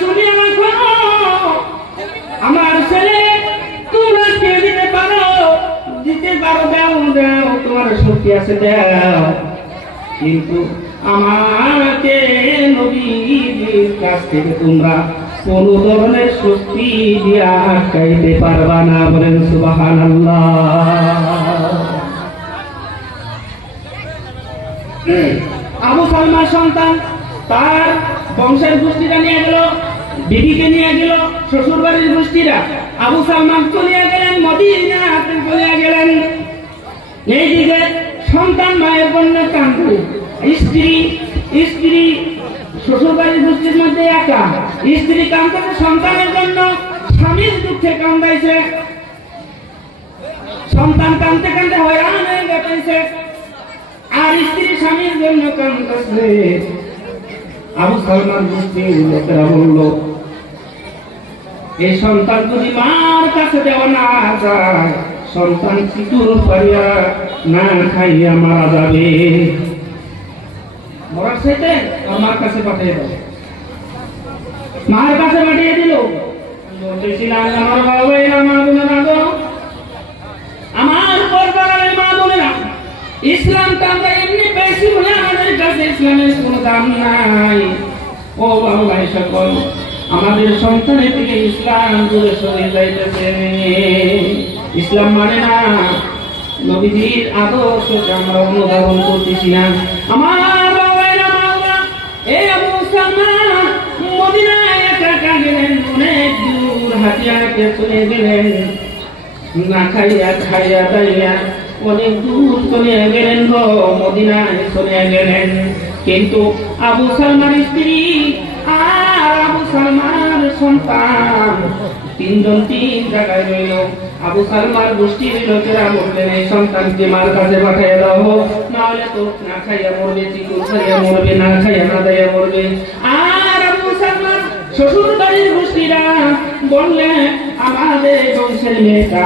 শুনিয়া রাখো, আমার ছেলে তোমরা কে দিতে পারো, দাও দাও, তোমার শক্তি আছে দাও, কিন্তু আমাকে নবীর কাছ থেকে তোমরা কোন ধরনের শক্তি দিয়ে আটকাইতে পারবা না। বলেন সুবহানাল্লাহ। আবু সালমার সন্তান তার বংশের গোষ্ঠীরা নিয়ে গেল, বিবিকে নিয়ে গেল, শ্বশুর বাড়ির গোষ্ঠীরা। আবু সালমান চলিয়া গেলেন মদিনাতে, চলিয়া গেলেন। এইদিকে সন্তান মায়ের জন্য কাঁদবে, স্ত্রী শ্বশুর বাড়ির গোষ্ঠীর মধ্যে একা, স্ত্রী কাঁদতেছে সন্তানের জন্য, স্বামীর দুঃখে কান্দাইছে, সন্তান কাঁদতে কাঁদতে হয়রান হয়ে গেছে, আর স্ত্রী স্বামীর জন্য কাঁদতেছে। আবু সালমান গোষ্ঠীর লোকেরা বলল, এই সন্তান যদি মার কাছে দেওয়া না যায়, সন্তান চিতুর পারিয়া না খাইয়া মারা যাবে, মরার সাথে আমার কাছে পাঠিয়ে দাও। মার কাছে পাঠিয়ে দিল। বলতেছিলাম আমার বাবা আমার বোনেরা গো, আমার পরবারের মা বোনেরা, ইসলামটা আমরা এমনি পেয়েছি বলে আমাদের কাছে ইসলামের কোনো দাম নাই। ও বাবা সকল, আমাদের সন্তানের থেকে ইসলাম দূরে সরে যাইতেছে, ইসলাম মানে না, নবীজির আদর্শকে আমরা অনুধাবন করতেছি না। আমার এই আবু সালমান মদিনায় একা গেলেন, অনেক দূর হাতিয়াকে চলে গেলেন, না খাইয়া খাইয়া দাইয়া অনেক দূর চলে গেলেন গো, মদিনায় চলে গেলেন। কিন্তু আবু সালমার স্ত্রী আর আবু সালমার সন্তান তিনজন তিন জায়গায় রইল। আবু সালমার গোষ্ঠীর লোকেরা বললেন, এই সন্তানকে মার কাছে পাঠিয়ে দাও, না হলে তো না খাইয়া মরবে, চিকুর খাইয়া মরবে, না খাইয়া না দাইয়া মরবে। আর আবু সালমার শ্বশুর বাড়ির গোষ্ঠীরা বললেন, আমাদের বংশের মেয়েটা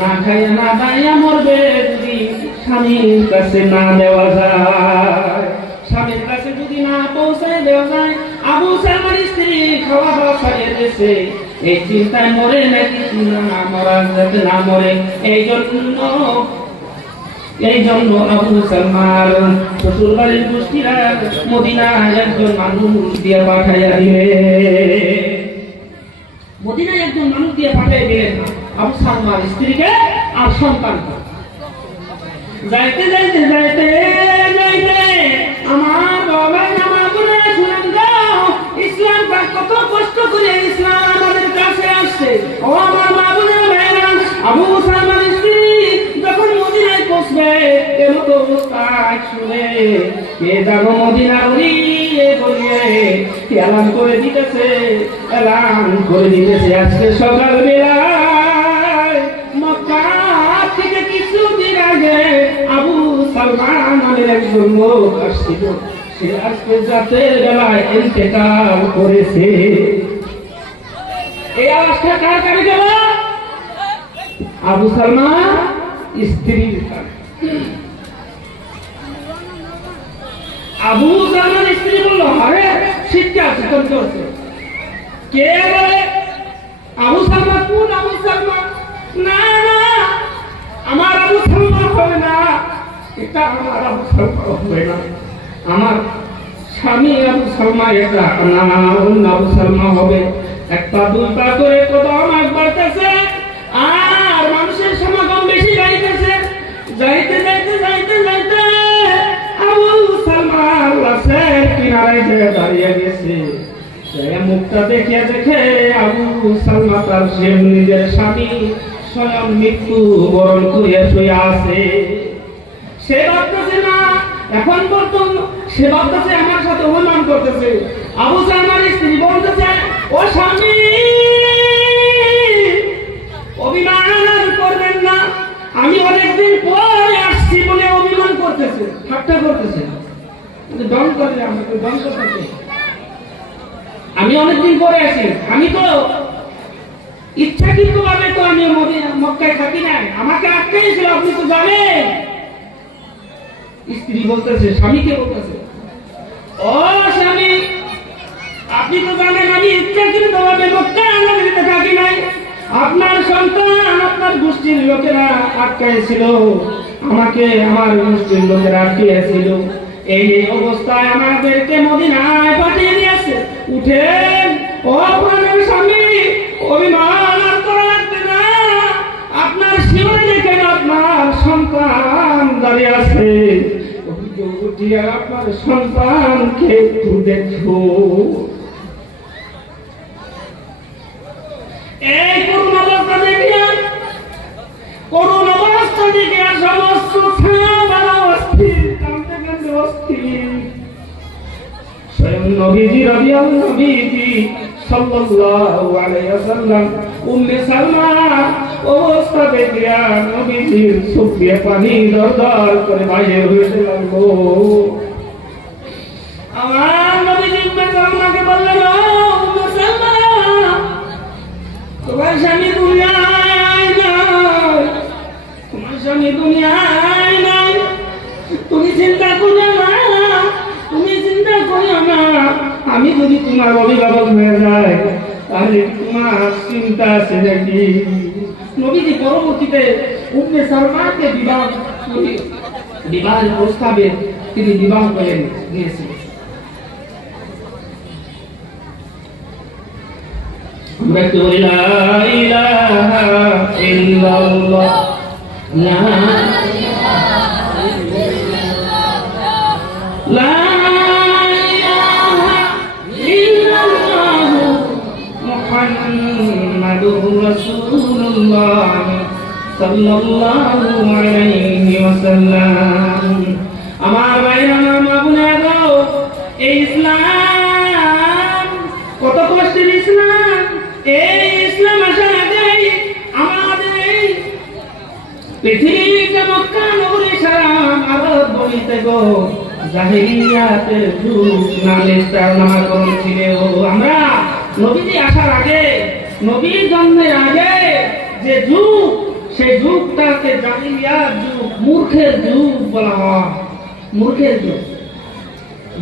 না খাইয়া না দাইয়া মরবে যদি স্বামীর কাছে না দেওয়া যায়, স্বামীর কাছে যদি না পৌঁছায় দেওয়া যায়। আবু সালমার স্ত্রী খাওয়া দাওয়া ছাড়িয়ে দিয়েছে, এই চিন্তায় মরে নাকি না মরা যাতে না মরে, এই জন্য আবু সালমার শ্বশুর বাড়ির গোষ্ঠীরা মদিনায় একজন মানুষ দিয়ে পাঠাইয়া দিলে, মদিনায় একজন মানুষ দিয়ে পাঠিয়ে দিলেন আবু সালমার স্ত্রীকে আর সন্তানকে। যাইতে যাইতে যাইতে যাইতে আমার বাবা আমার বোনেরা শুনেন যাও, ইসলামটা কত কষ্ট করে ইসলাম আমাদের কাছে আসছে। ও আমার মা বোনেরা ভাইরা, আবু সালমার স্ত্রী যখন মদিনায় পৌঁছবে এমতো অবস্থায় শুনে কে জানো মদিনার উড়িয়ে বলিয়ে এলান করে দিতেছে, আজকে সকালবেলায় মক্কা থেকে কিছুদিন আগে আবু সালমান নামের একজন লোক আসছিল, সে আজকে রাতের বেলায় ইন্তেকাল করেছে। এই আওয়াজটা কার কানে গেল? আবু সালমান স্ত্রীর কানে। আবু সালমান স্ত্রী বলল, আরে শিক্ষা আছে কে বলে? আবু সালমান কোন আবু সালমান? না না, আমার আবু সালমান হবে না, এটা আমার আবু সালমান হবে না, আমার স্বামী আবু সালমান, এটা অন্য আবু সালমান হবে। একটা দুটা করে কদম বাড়তেছে আর মানুষের সমাগম বেশি যাইতেছে, যাইতে যাইতে যাইতে যাইতে আবু সালমান লাশের কিনারায় যে দাঁড়িয়ে গেছে, মুখটা দেখে দেখে আবু সালমা তার নিজের স্বামী স্বয়ং মৃত্যু বরণ করিয়া শুয়ে আছে। সে ভাবতেছে না, এখন পর্যন্ত সে ভাবতেছে আমার সাথে অভিমান করতেছে। আবু সালমার স্ত্রী বলতেছে, ও স্বামী অভিমান করবেন না, আমি অনেকদিন পরে আসছি বলে অভিমান করতেছে, ঠাট্টা করতেছে, দন করলে আমাকে দন করতেছে, আমি অনেকদিন পরে আসি, আমি তো ইচ্ছাকৃত ভাবে তো আমি মক্কায় থাকি নাই, আমাকে আটকেছিল, আপনি তো জানেন। স্ত্রী বলতেছে, স্বামীকে বলতেছে, ও স্বামী আপনি তো জানেন আমি ইচ্ছাকৃতভাবে মক্কা নগরীতে থাকি নাই। আপনার সন্তান আপনার গোষ্ঠীর লোকেরা আটকাইছিল, আমাকে আমার গোষ্ঠীর লোকেরা আটকিয়েছিল। এই অবস্থায় আমাদেরকে মদিনায় পাঠিয়ে দিয়েছে। উঠেন ও প্রাণের স্বামী, অভিমান আর করা লাগবে না। আপনার শিবরে দেখেন আপনার সন্তান দাঁড়িয়ে আছে, উঠিয়া আপনার সন্তানকে একটু দেখো। এই করুণ অবস্থা দেখিয়া সমস্ত সাহাবারা অস্থির, কাঁদতে কাঁদতে অস্থির। স্বয়ং নবীজি নবীজি সাল্লাল্লাহু আলাইহি ওয়াসাল্লাম উম্মে সালমা অবস্থা দেখিয়া নবীজির চোখ দিয়ে পানি দরদর করে বাইরে হইতে লাগলো। আমার নবীজি উম্মে সালমাকে বললেন, উম্মে সালমা, তোমার স্বামী দুনিয়ায় নাই, তোমার স্বামী দুনিয়ায় নাই। তুমি চিন্তা করো না, তুমি চিন্তা করো না। আমি যদি তোমার অভিভাবক হয়ে যাই তাহলে তোমার চিন্তা আছে নাকি? নবীজি পরবর্তীতে উম্মে সালমাকে বিবাহের প্রস্তাবে তিনি বিবাহ করে নিয়েছিলেন। আমরা কি বলি লা ইলাহা ইল্লাল্লাহ, লা ইলাহা ইল্লাল্লাহ মুহাম্মাদুর রাসূলুল্লাহ সাল্লাল্লাহু আলাইহি ওয়াসাল্লাম। আমার ভাইরা, আমার মা বোনেরা, এই ইসলাম কত কষ্টের ইসলাম। এই ইসলাম আসার আগে আমাদের পৃথিবীতে মক্কা নগরী সারা আরব বলিতে গো জাহেলিয়াতের যুগ নালিশতার নামাকরণ ছিল। আমরা নবীজি আসার আগে, নবীর জন্মের আগে যে যুগ, সেই যুগটাকে জাহেলিয়াত যুগ, মূর্খের যুগ বলা হয়। মূর্খের যুগ,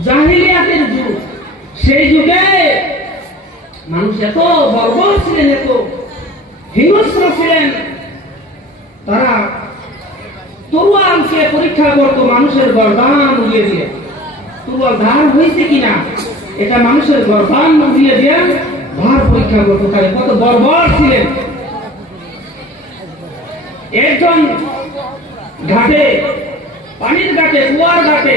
জাহেলিয়াতের যুগ। সেই যুগে মানুষ এত বর্বর ছিলেন, এত হিংস্র ছিলেন, তারা তরোয়াল আনছে পরীক্ষা করতো মানুষের গর্দান উড়িয়ে দিয়ে। তরোয়াল ধার হয়েছে কিনা এটা মানুষের গর্দান উড়িয়ে দিয়ে ধার পরীক্ষা করতো। তাই কত বর্বর ছিলেন। একজন ঘাটে, পানির ঘাটে, কুয়ার ঘাটে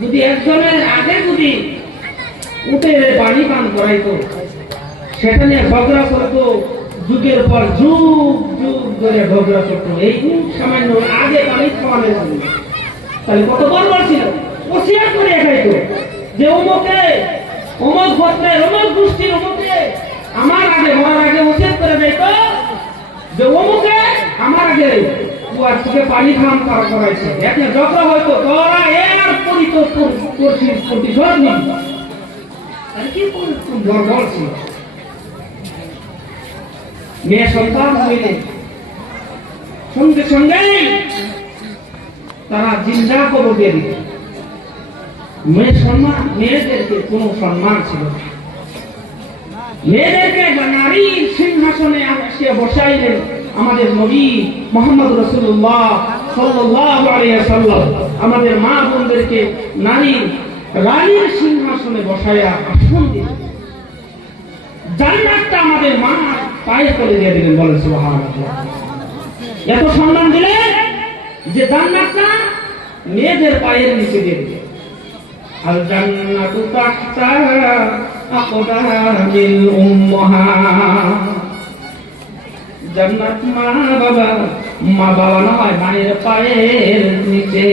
যদি একজনের আগে যদি উঠে পানি পান করাইতো, সেটা নিয়ে ঝগড়া করতো, যুগের পর যুগ যুগ ধরে ঝগড়া করতো এই সামান্য আগে পানি খাওয়ানোর জন্য। তাহলে কত বর্বর ছিল। ওসিয়াত করে দেখাইতো যে অমুকে, অমুক গোত্রের, অমুক গোষ্ঠীর অমুকে আমার আগে, মরার আগে ওসিয়াত করে দিত যে অমুকে আমার আগে কুয়ার থেকে পানি খান করাইছে। একটা ঝগড়া হয়তো, তোরা এর প্রতিশোধ নিবি। কি বর্বর ছিল। মেয়ে সন্তান হইলে সঙ্গে সঙ্গে তারা জিন্দা কবর দিয়ে দিত। মেয়েদেরকে কোনো সম্মান ছিল না। মেয়েদেরকে নারীর সিংহাসনে আসিয়া বসাইলেন আমাদের নবী মুহাম্মদ রাসূলুল্লাহ সাল্লাল্লাহু আলাইহি ওয়াসাল্লাম। আমাদের মা বোনদেরকে রানীর সিংহাসনে বসাইয়া আসন দিলেন। জান্নাতটা আমাদের মা পায়ে তলে দিয়ে দিলেন, বলেন সুবহানাল্লাহ। এত সম্মান দিলেন যে জান্নাতটা মেয়েদের পায়ের নিচে দিয়ে দিলেন। আল জান্নাতু তাহতা আকদামিল উম্মাহাত। জান্নাত মা বাবা নয়, মায়ের পায়ের নিচে।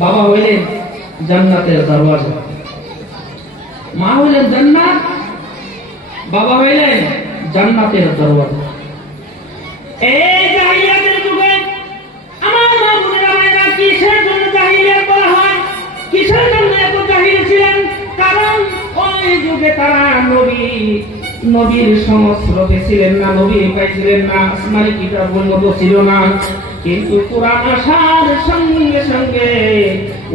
বাবা হইলেন জান্নাতের দরওয়াজা, মা হইলেন জান্নাত, বাবা হইলেন জান্নাতের দরওয়াজা। এই জাহিলিয়াতের যুগে আমার মা বোনেরা মায়েরা কিসের জন্য জাহিলিয়াত বলা হয়, কিসের জন্য এত জাহিল ছিলেন? কারণ ওই যুগে তারা নবীর সংস্রবে ছিলেন না, নবী পাইছিলেন না, আসমানি কিতাবের মতো ছিল না। কিন্তু কোরআন আসার সঙ্গে সঙ্গে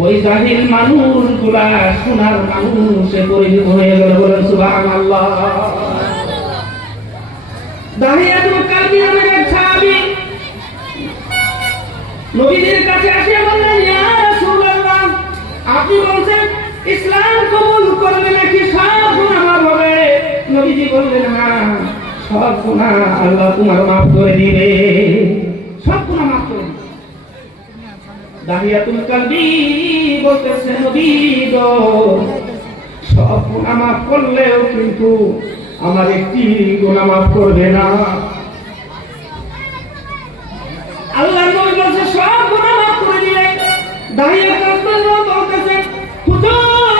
ওই জাহিল মানুষগুলা সোনার মানুষে পরিণত হয়ে গেল। বলেন সুবহানাল্লাহ। দাহিয়াতুল কালবি নামের এক সাহাবী নবীজির কাছে এসে বললেন, ইয়া রাসূলুল্লাহ, আপনি বলছেন ইসলাম কবুল করবে নাকি সব গুনাহ মাফ হবে? নবীজি বললেন, হ্যাঁ, সব গুনাহ আল্লাহ তোমার মাফ করে দিবে, সব গুনাহ মাফ করে দিবে। দাহিয়াতুল কালবি বলতেছে, নবী গো, সব গুনাহ মাফ করলেও কিন্তু আমার একটি গুনাহ মাফ করবে না। আল্লাহ নবী বলছে সব গুনাহ মাফ করে দিলেন। দাহিয়াতুল কালবি বলতেছে, হুজুর,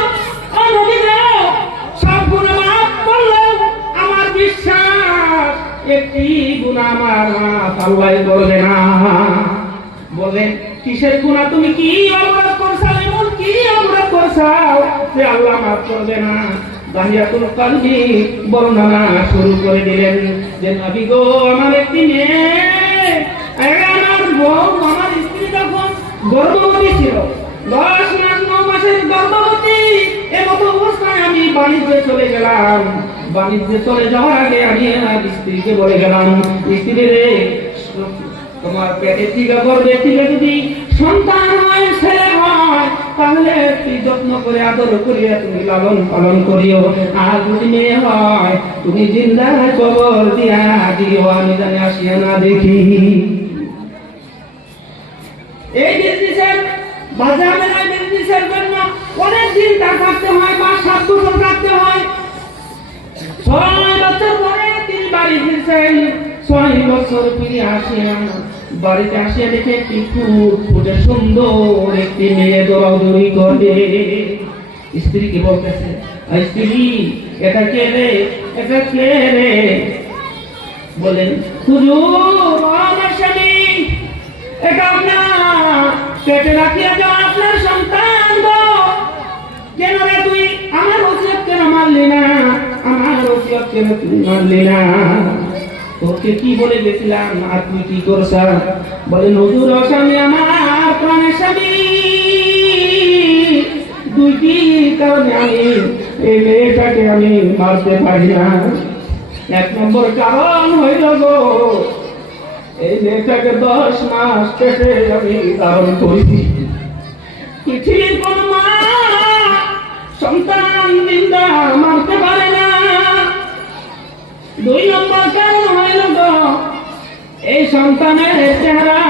ও নবী গো, সব গুনাহ মাফ করলেও আমার বিশ্বাস একটি গুনাহ আমার মাফ আল্লাহ করবে না। বলেন, কিসের গুনাহ? তুমি কি অপরাধ করছো? এমন কি অপরাধ করছো যে আল্লাহ মাফ করবে না? দাহিয়াতুল কালবি বর্ণনা শুরু করে দিলেন যে, নবী গো, আমার একটি মেয়ে, আমার বউ, আমার স্ত্রী যখন গর্ভবতী ছিল, 10 মাস 9 মাসের গর্ভবতী, এমত অবস্থায় আমি বাণিজ্যে চলে গেলাম। বাণিজ্যে চলে যাওয়ার আগে আমি আমার স্ত্রীকে বলে গেলাম, স্ত্রী রে, তোমার পেটের থেকে গর্ভের থেকে যদি সন্তান হয়, ছেলে হয়, তাহলে তুই যত্ন করে আদর করিয়া তুমি লালন পালন করিও। আর যদি মেয়ে হয়, তুমি জিন্দা কবর দিয়া দিও, আমি জানি আসিয়া না দেখি। এই বিজনেসের বাজারে বিজনেসের জন্য অনেক দিন তার থাকতে হয়, 5-7 বছর থাকতে হয়। 6 বছর পরে তিনি বাড়ি ফিরছেন। 6 বছর ফিরে আসেন, বাড়িতে আসিয়া দেখে একটি ফুটে সুন্দর একটি মেয়ে দৌড়াদৌড়ি করবে। স্ত্রীকে বলতেছে, স্ত্রী, এটা কে রে, এটা কে রে? বলেন, হুজুর, আমার স্বামী, এটা আপনার পেটে রাখিয়া যাও আপনার সন্তান গো। কেন রে তুই আমার ওসিয়ত কেন মানলি না? আমার ওসিয়ত কেন তুই মানলি না? তোকে কি বলে গেছিলাম আর তুই কি করছ? বলে, হুজুর, স্বামী, আমার প্রাণের স্বামী, 2টি কারণে আমি এই মেয়েটাকে আমি মারতে পারি না। 1 নম্বর কারণ হইল গো, এই মেয়েটাকে 10 মাস পেটে আমি ধারণ করেছি। পৃথিবীর কোন মা সন্তান নিন্দা মারতে পারে না। 2 নম্বর কারণ হইল গো, এই সন্তানের চেহারা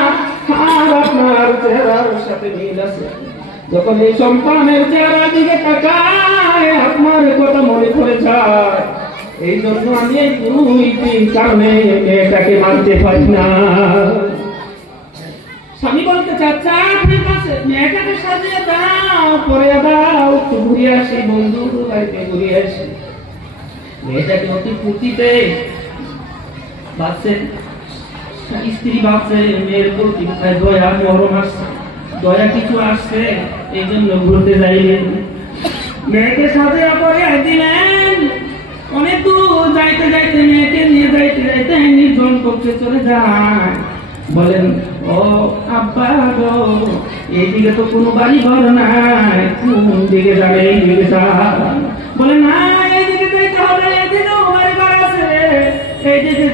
আর আপনার চেহারার সাথে মিল আছে। যখন এই সন্তানের চেহারার দিকে তাকায়, আপনার কথা মনে পড়ে যায়। এই জন্য আমি 2-3 কারণে মেয়েটাকে মানতে পারি না। স্বামী বলতে চাচ্ছে, আপনার কাছে মেয়েটাকে সাজিয়ে দাও, পরে দাও, একটু ঘুরে আসি, বন্ধুর বাড়িতে ঘুরে আসি। মেয়েটাকে অতি খুশিতে ভাবছে, স্ত্রী ভাবছে মেয়ের প্রতি দয়া মরম আসছে, দয়া কিছু আসছে, এই জন্য ঘুরতে যাইলেন। মেয়েকে সাজিয়ে পরে দিলেন। অনেক দূর যাইতে যাইতে মেয়েকে নিয়ে যাইতে যাইতে নির্জন কক্ষে চলে যায়। বলেন, ও আব্বা গো, এইদিকে তো কোনো বাড়ি ঘর নাই, কোন দিকে যাবে? এই দিকে যান। বলে, না, এইদিকে যাইতে হবে, এদিকেও বাড়ি ঘর আছে, এইদিকে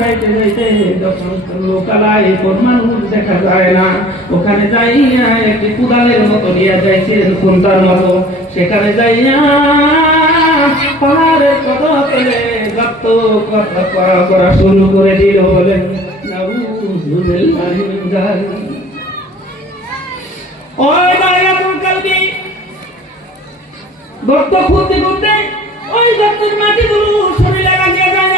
যাইতে যাইতে যখন লোকালয় কোন মানুষ দেখা যায় না, ওখানে যাইয়া একটি কুদালের মতো নিয়ে যাইছেন, কোনটার মতো, সেখানে যাইয়া পাহাড়ের কথা পেলে গর্ত করা শুরু করে দিল। বলেন, ওই দাহিয়াতুল কালবি গর্ত খুঁড়তে খুঁড়তে ওই গর্তের মাটিগুলো শরীরে লাগিয়ে যায়।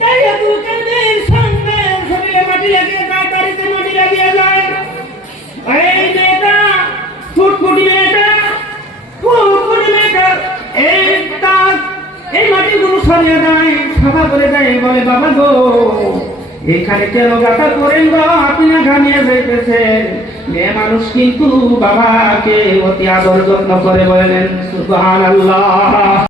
দাহিয়াতুল কালবির সঙ্গে শরীরে মাটি লাগিয়ে যায়, দাড়িতে মাটি লাগিয়ে যায়। এই মেয়েটা ফুটফুটি মেয়েটা, এই মাটিগুলো সরিয়ে দেয়, সাফা করে দেয়। বলে, বাবা গো, এখানে কেন গাথা করেন গো? আপনি না ঘামিয়ে যাইতেছেন। মেয়ে মানুষ কিন্তু বাবাকে অতি আদর যত্ন করে। বলেন সুবহানাল্লাহ।